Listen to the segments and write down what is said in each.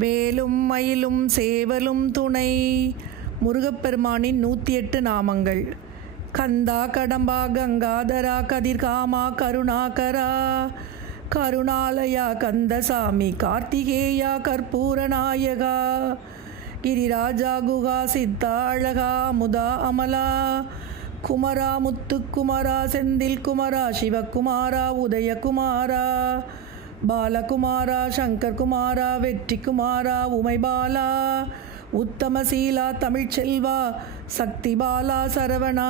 வேலும் மயிலும் சேவலும் துணை. முருகப்பெருமானின் 108 நாமங்கள். கந்தா கடம்பா கங்காதரா கதிர்காமா கருணாகரா கருணாலயா கந்தசாமி கார்த்திகேயா கற்பூரநாயகா கிரிராஜா குகா சித்தா அழகா முதா அமலா குமரா முத்துக்குமரா செந்தில் குமரா சிவகுமாரா உதயகுமாரா பாலகுமாரா சங்கர்குமாரா வெற்றிக்குமாரா உமைபாலா உத்தமசீலா தமிழ்ச்செல்வா சக்திபாலா சரவணா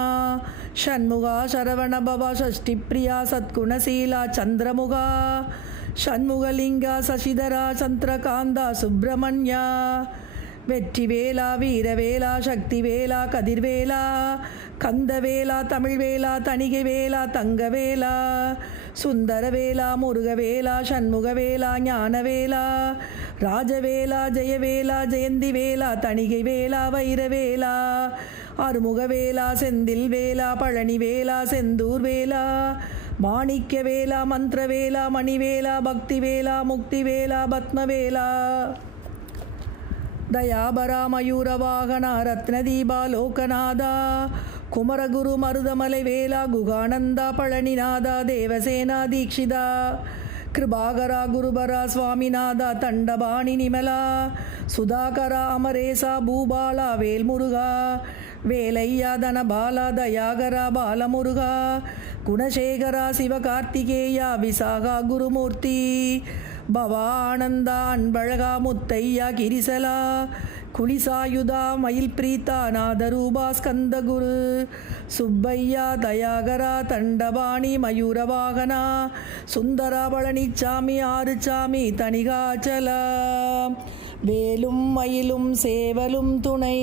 ஷண்முகா சரவணபவா ஷஷ்டிப்ரியா சத்குணசீலா சந்திரமுகா ஷண்முகலிங்கா சசிதரா சந்திரகாந்தா சுப்பிரமணியா வெற்றிவேலா வீரவேலா சக்திவேலா கதிர்வேலா கந்தவேலா தமிழ்வேலா தணிகைவேலா தங்கவேலா சுந்தரவேலா முருகவேலா சண்முகவேலா ஞானவேலா ராஜவேலா ஜெயவேலா ஜெயந்திவேலா தணிகைவேலா வைரவேலா அருமுகவேலா செந்தில்வேலா பழனிவேலா செந்தூர்வேலா மாணிக்கவேலா மந்திரவேலா மணிவேலா பக்திவேலா முக்திவேலா பத்மவேலா தயாபரா மயூரவாகனா ரத்னதீபா லோகநாதா குமரகுரு மருதமலை வேலா குகானந்தா பழனிநாதா தேவசேனா தீக்ஷிதா கிருபாகரா குருபரா சுவாமிநாதா தண்டபாணி நிமலா சுதாகரா அமரேசா பூபாலா வேல்முருகா வேலையா தனபாலா தயாகரா பாலமுருகா குணசேகரா சிவகார்த்திகேயா விசாகா குருமூர்த்தி பவானந்தா அன்பழகா முத்தையா கிரிசலா குலிசாயுதா மயில் பிரீதா நாதரூபா ஸ்கந்தகுரு சுப்பையா தயாகரா தண்டபாணி மயூரவாகனா சுந்தரா பழனிச்சாமி ஆறுச்சாமி தணிகாச்சலா வேலும் மயிலும் சேவலும் துணை.